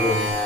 हो. कधी ओ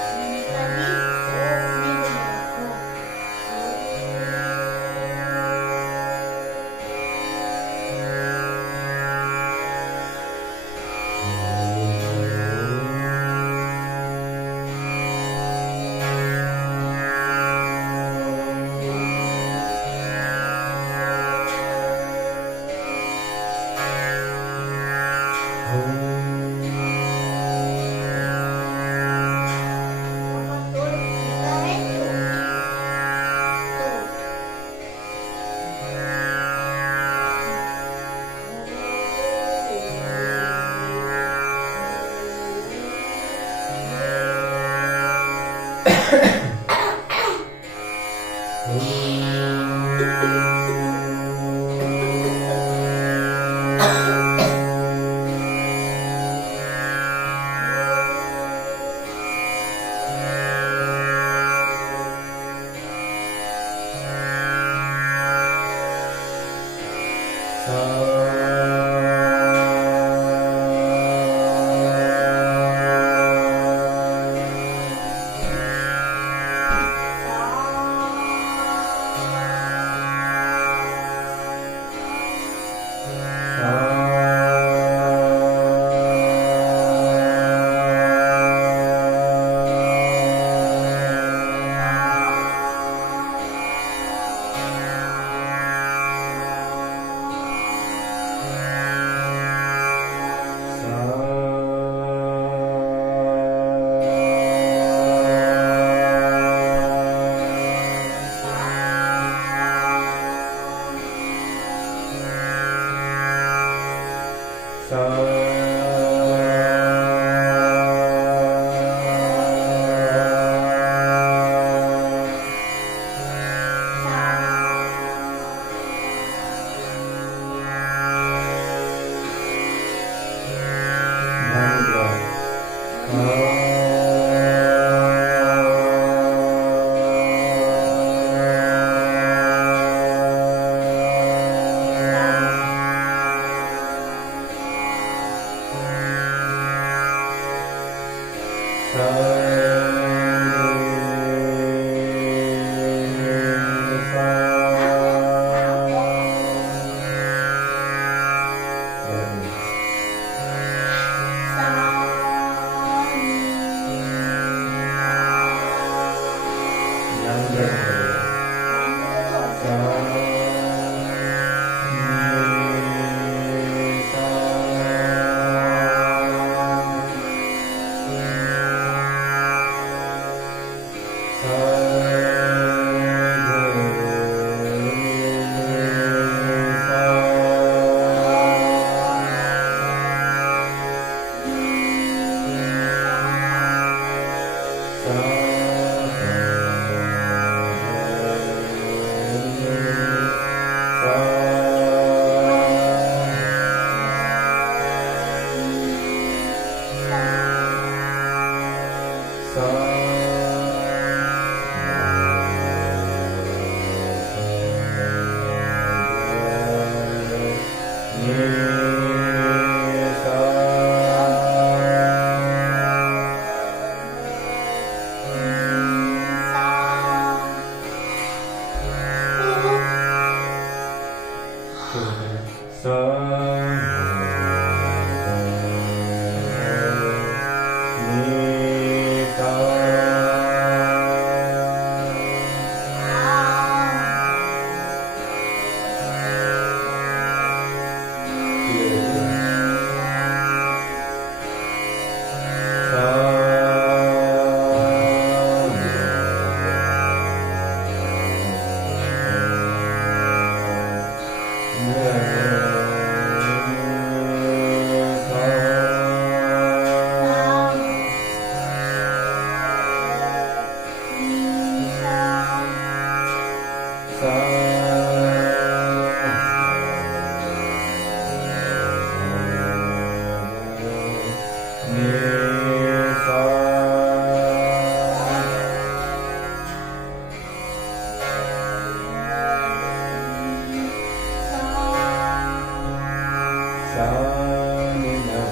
निघणार ओ.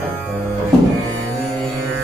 मग तो लिहिला आहे तो.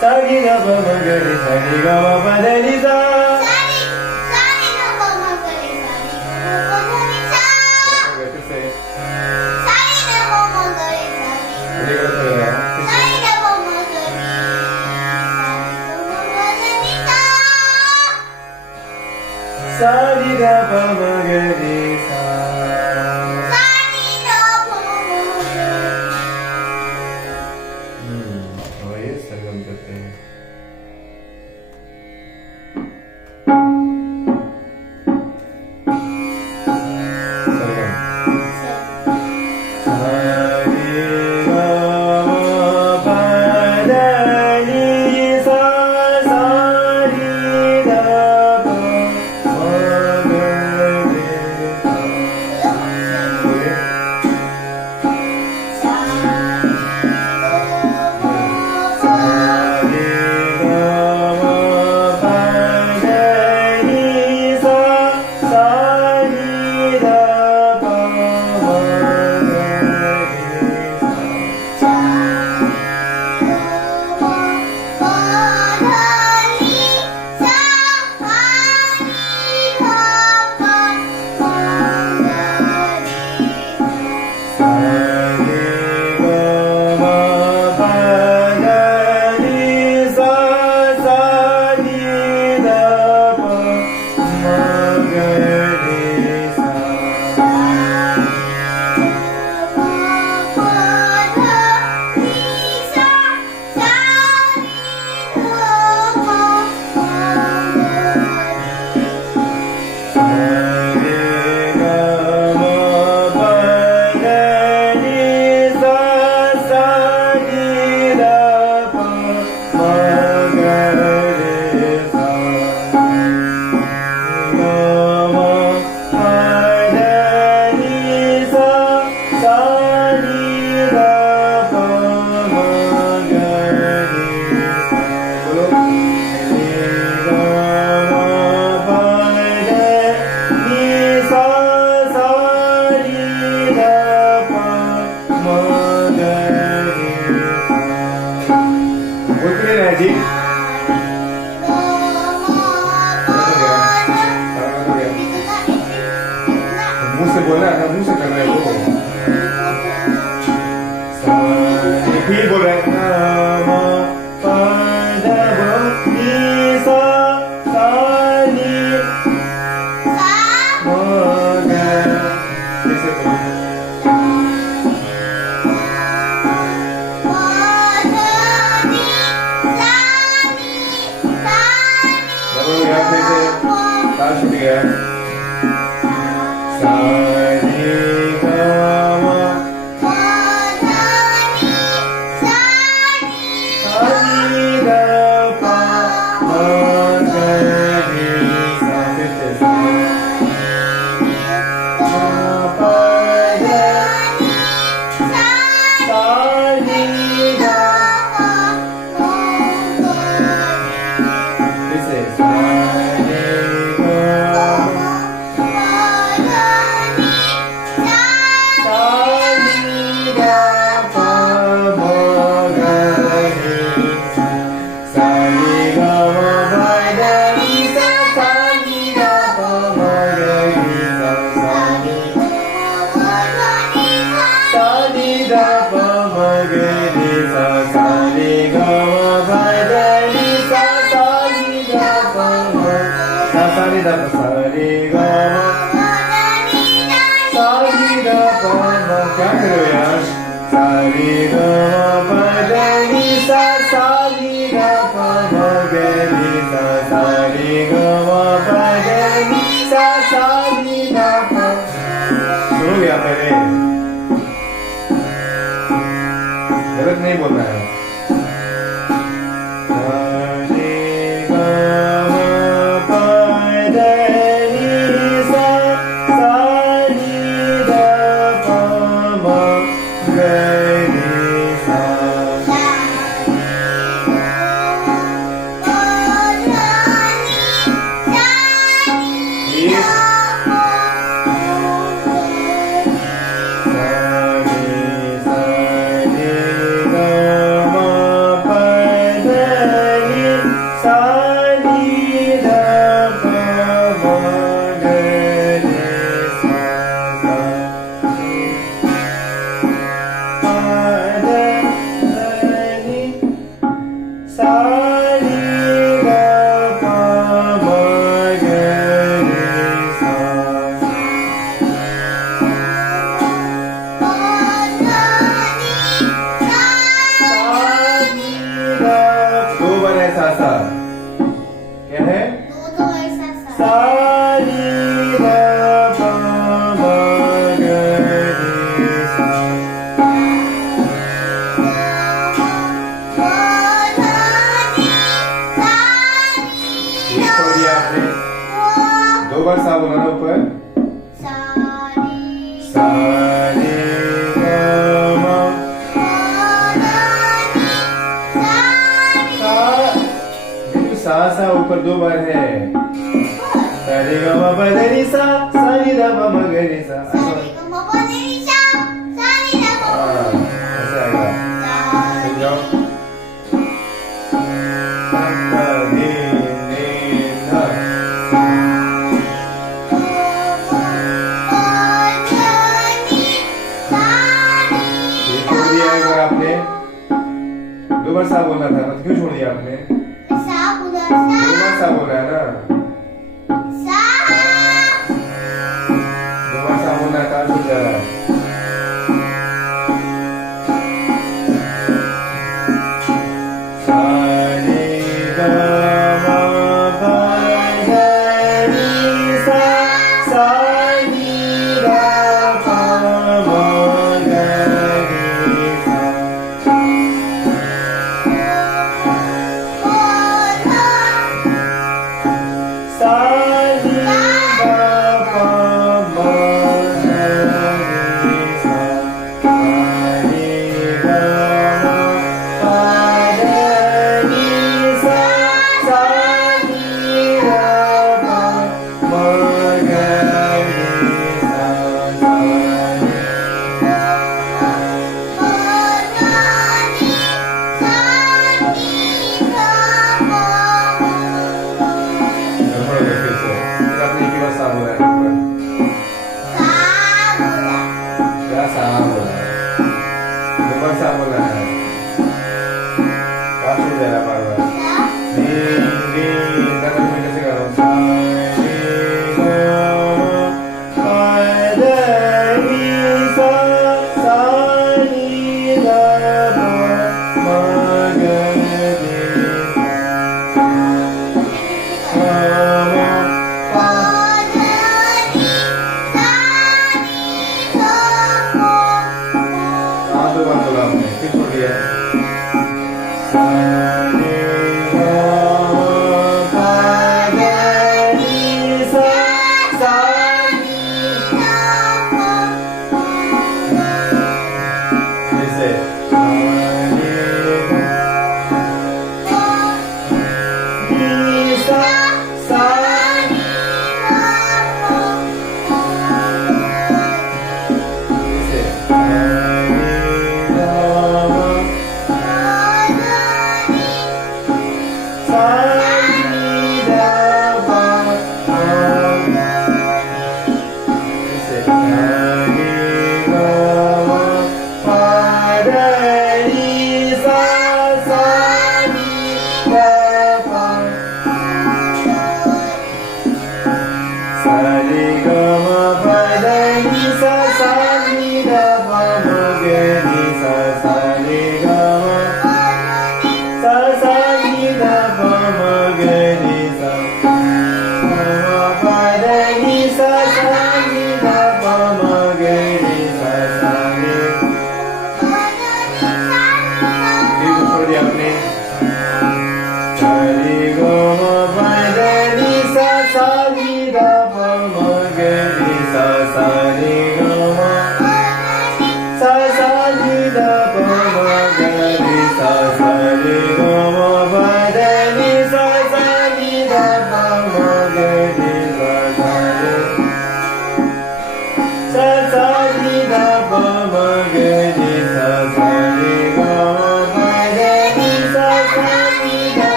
Sa ni da ba ma ga ri sa ni ga ma pa da ni sa. सानी दा पा मा ग रे सा और ये सरगम करते हैं मुंह से बोलना है, मुंह से कर रहे हो फिर बोल रहे क्या करो यार सारी ग म प द नि सा सारी ग प म ग रे सा सारी ग म प द नि सा सारी ग प शुरू गया पहले गलत नहीं बोलना है क्या है? दो दो ऐसा सा सा नी ध प म ग रे सा। ये छोड़ दिया आपने, दो बार सा बोला ना ऊपर। सा रे ग म सा सा ऊपर दो बार है। सा रे ग म प ध नि सा सा नी ध प म ग रे सा। ऐसा आएगा। चल जाओ। ध नि नि ध। ये छोड़ दिया एक बार आपने, दो बार सा बोलना था ना, क्यों छोड़ दिया आपने? दो बार सा बोला है ना, दो बार सा बोलना है, कहाँ छूट जा रहा है? सा रे ग म प ध नि सा सा नी ध प म ग रे सा।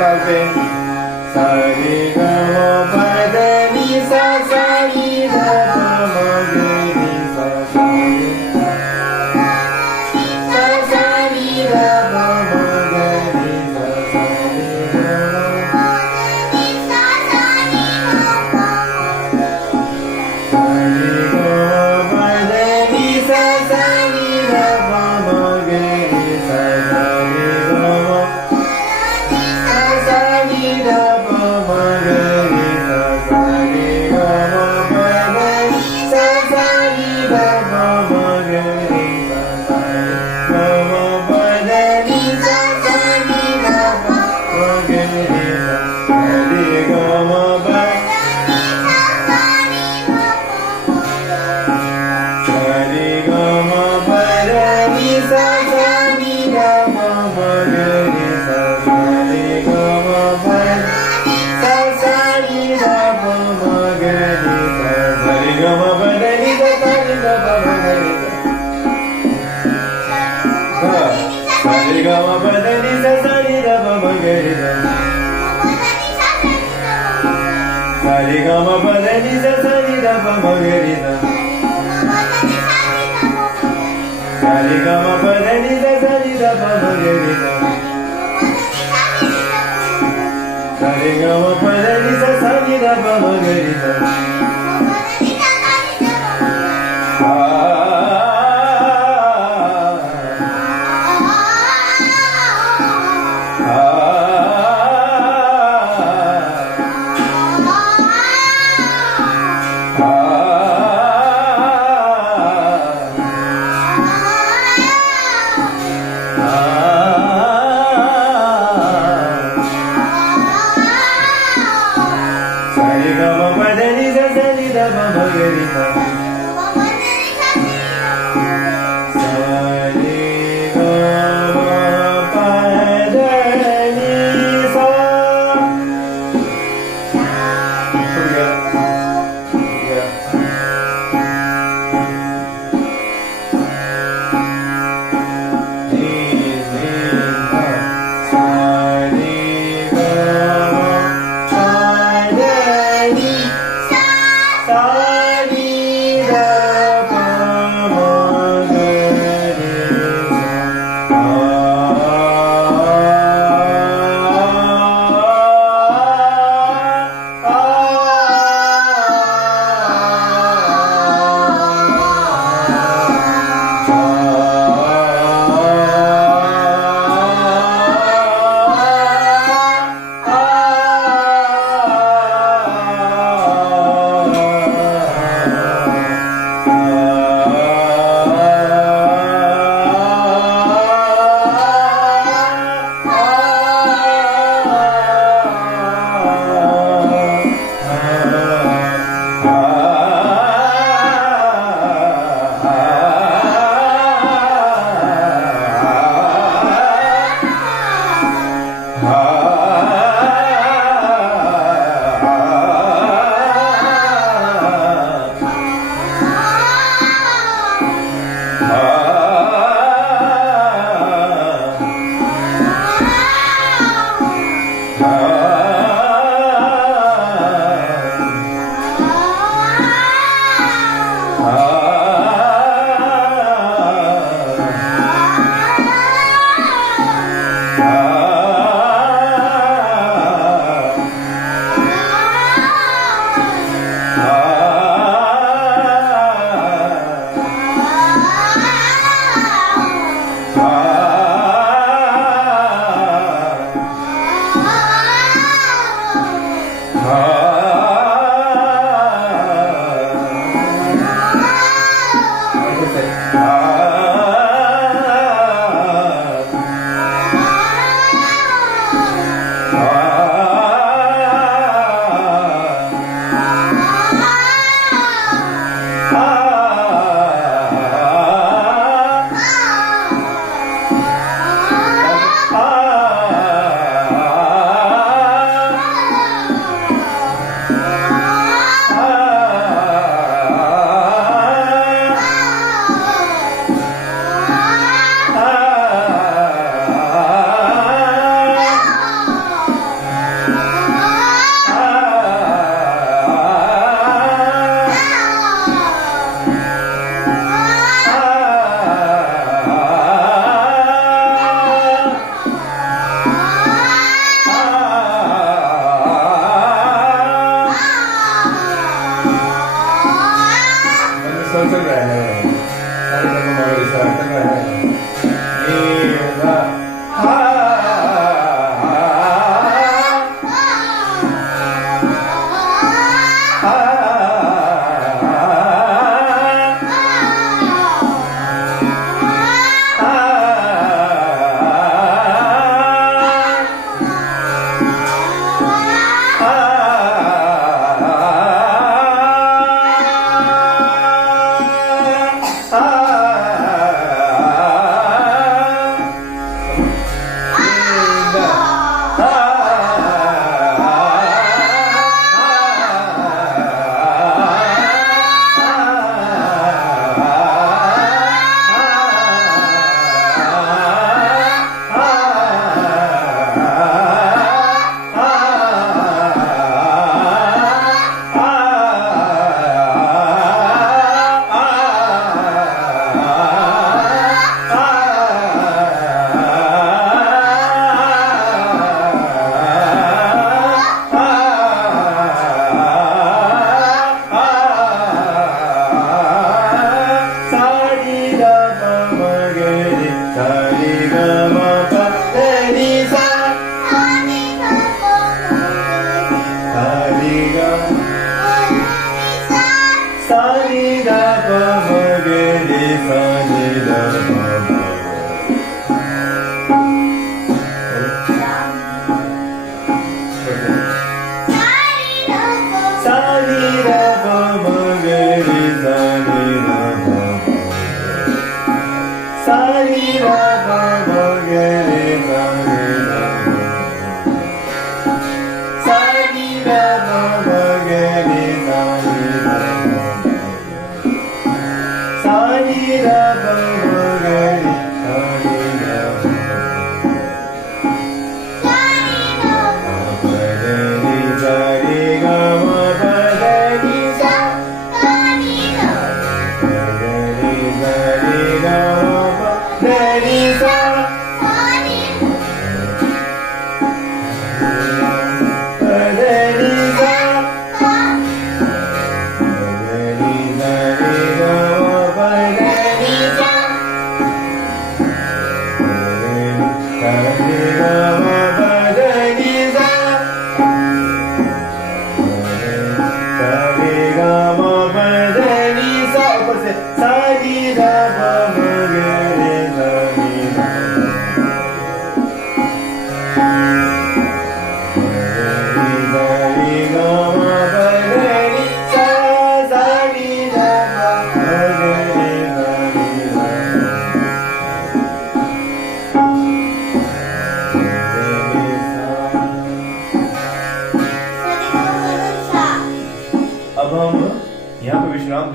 पावते सा रे ग म प ध नि सा सा नी ध प म ग रे सा सा रे सा सा नी ध प म ग रे सा सा रे ग Sari gama pada ni sa sari da pa ma ga ri sa. Sari gama pada ni sa sari da pa ma ga ri sa. Sari gama pada ni sa sari da pa ma ga ri sa. Sa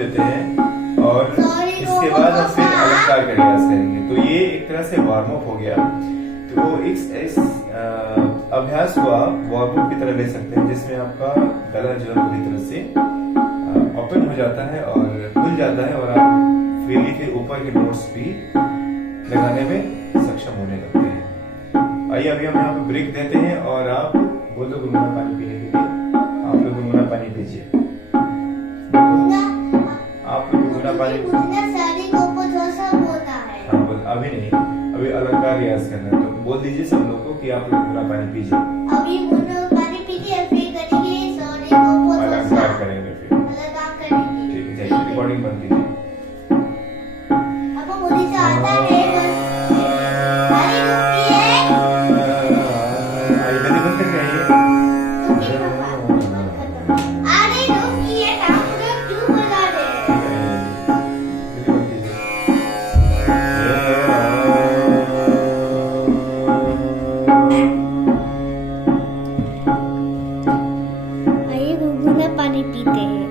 देते हैं और इसके बाद हम फिर अलंकार का रियाज करेंगे। तो ये एक तरह से वार्म अप हो गया। तो इस अभ्यास को आप वार्म अप की तरह ले सकते हैं, जिसमें आपका गला जो है पूरी तरह से ओपन हो जाता है और खुल जाता है, और आप फ्रीली फिर ऊपर के नोट्स भी लगाने में सक्षम होने लगते हैं। आइए अभी हम यहाँ पे ब्रेक देते हैं और आप बोलो गुनगुना पानी पीने के लिए। आप लोग गुनगुना पानी पीजिए। आप लोग गुनगुना पानी। सारी को थोड़ा सा होता है। हाँ बोल, अभी नहीं, अभी अलंकार रियाज करना है। तो बोल दीजिए सब लोग को कि आप लोग गुनगुना पानी पीजिए। अभी गुनगुना पानी पीजिए, फिर करेंगे सॉरी को अलंकार करेंगे फिर। अलंकार करेंगे। ठीक है, चलिए रिकॉर्डिंग बंद कीजिए। अब मुझे से आता है अरे रुकिए आइए बंद करके आइए। रुकिए पापा, अरे रुकिए, आप लोग क्यों बुला रहे हैं? आइए गुनगुना पानी पीते हैं।